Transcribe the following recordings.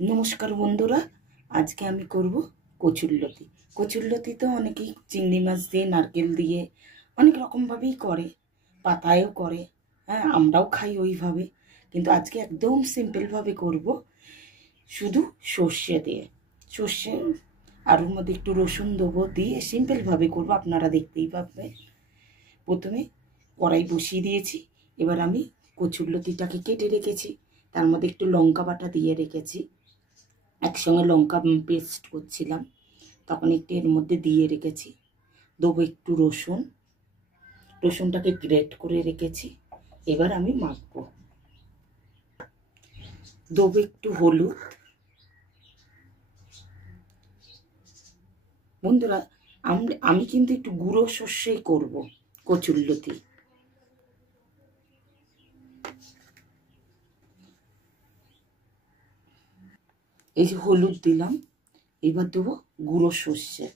নমস্কার বন্ধুরা, আজকে আমি করব কচুরলতি। কচুরলতি তো অনেকেই চিংড়ি মাছ দিয়ে, নারকেল দিয়ে অনেক রকমভাবেই করে, পাতায়ও করে। হ্যাঁ, আমরাও খাই ওইভাবে, কিন্তু আজকে একদম সিম্পলভাবে করব, শুধু সর্ষে দিয়ে। সর্ষে আর ওর মধ্যে একটু রসুন দেবো, দিয়ে সিম্পলভাবে করব, আপনারা দেখতেই পাবেন। প্রথমে কড়াই বসিয়ে দিয়েছি। এবার আমি কচুরলতিটাকে কেটে রেখেছি, তার মধ্যে একটু লঙ্কা বাটা দিয়ে রেখেছি। একসঙ্গে লঙ্কা পেস্ট করছিলাম, তখন একটু এর মধ্যে দিয়ে রেখেছি। দেবো একটু রসুন, রসুনটাকে গ্রেট করে রেখেছি। এবার আমি মাখবো। দেবো একটু হলুদ। বন্ধুরা, আমি কিন্তু একটু গুঁড়ো সর্ষেই করব কচুরলতি। এই যে হলুদ দিলাম, এবার দেবো গুঁড়ো সর্ষে।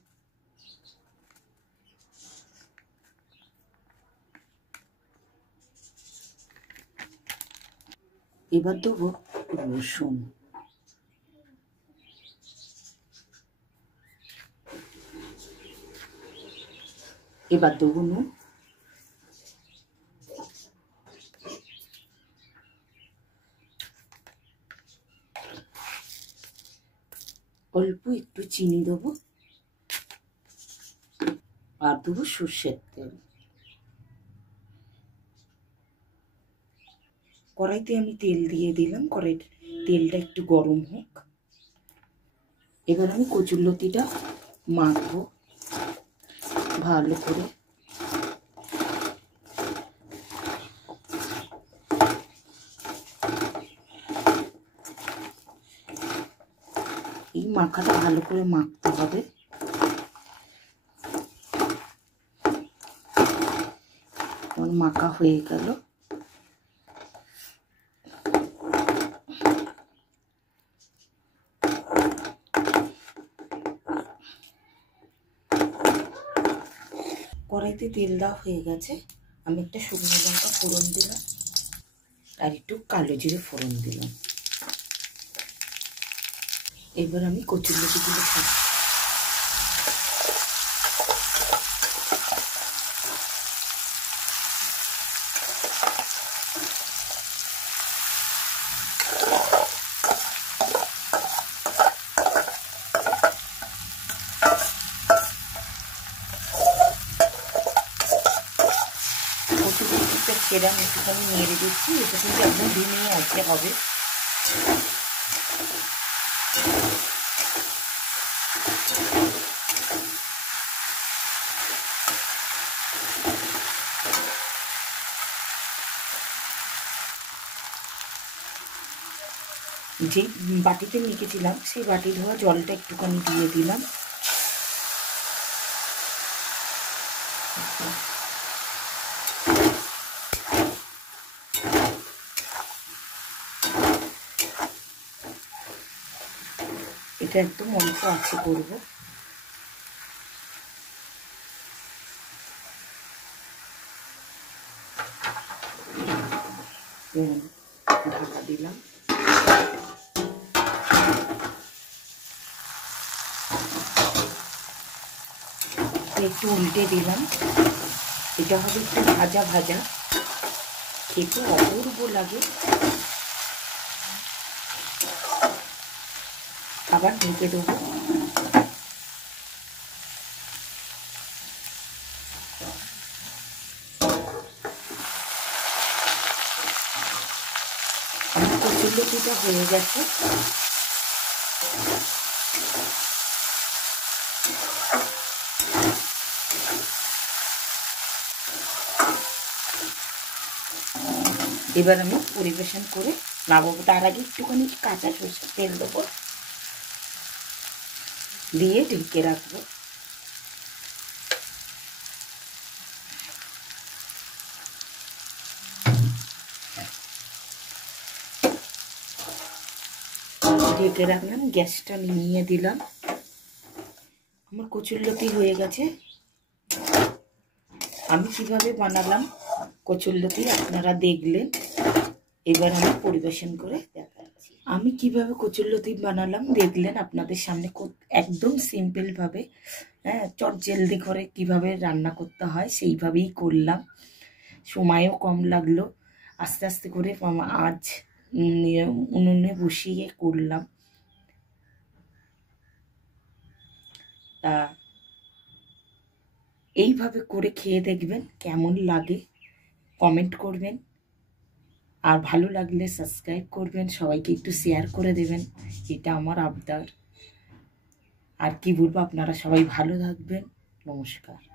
এবার দেবো রসুন। এবার দেবো নুন। অল্প একটু চিনি দেবো, আর দেবো সর্ষের তেল। কড়াইতে আমি তেল দিয়ে দিলাম, কড়াইতে তেলটা একটু গরম হোক। এবার আমি কচুরলতিটা মাখবো ভালো করে। এই মাখাটা ভালো করে মাখতে হবে। আমার মাখা হয়ে গেল। কড়াইতে তেল দেওয়া হয়ে গেছে। আমি একটা শুকনো লঙ্কা ফোড়ন দিলাম, আর একটু কালো জিরে ফোড়ন দিলাম। এবার আমি কচুরলতিগুলো খাচ্ছি। কচুরলতিটা ছেড়ে আমি একটুখানি নেড়ে দিচ্ছি। এটা কিন্তু একদম ধিমে আঁচে হবে। যে বাটিতে মেখেছিলাম সেই বাটি ধোয়া জলটা একটুখানি দিয়ে দিলাম। এটা একদম অল্প আছে করবো। ঢাকা দিলাম। একটু উল্টে দিলাম। এটা হবে একটু ভাজা ভাজা, খেতে অপূর্ব লাগে। আবার ঢেকে দেবো। আমার কচুরলতিটা হয়ে গেছে। এবার আমি পরিবেশন করে নামাবো। তার আগে একটুখানি কাঁচা সরষের তেল দেবো, দিয়ে ঢেকে রাখবো। ঢেকে রাখলাম, গ্যাসটা নিভিয়ে দিলাম। আমার কচুরলতি হয়ে গেছে। আমি কিভাবে বানালাম কচুরলতি আপনারা দেখলেন। এবার আমি পরিবেশন করে দেখাচ্ছি। আমি কিভাবে কচুরলতি বানালাম দেখলেন আপনাদের সামনে, একদম সিম্পলভাবে, হ্যাঁ, চটজলদি করে কিভাবে রান্না করতে হয় সেইভাবেই করলাম। সময়ও কম লাগলো, আস্তে আস্তে করে আজ উনুনে বসিয়ে করলাম। তা এইভাবে করে খেয়ে দেখবেন কেমন লাগে, কমেন্ট করবেন, আর ভালো লাগলে সাবস্ক্রাইব করবেন, সবাইকে একটু শেয়ার করে দেবেন, এটা আমার আবদার। আর কি বলবো, আপনারা সবাই ভালো থাকবেন। নমস্কার।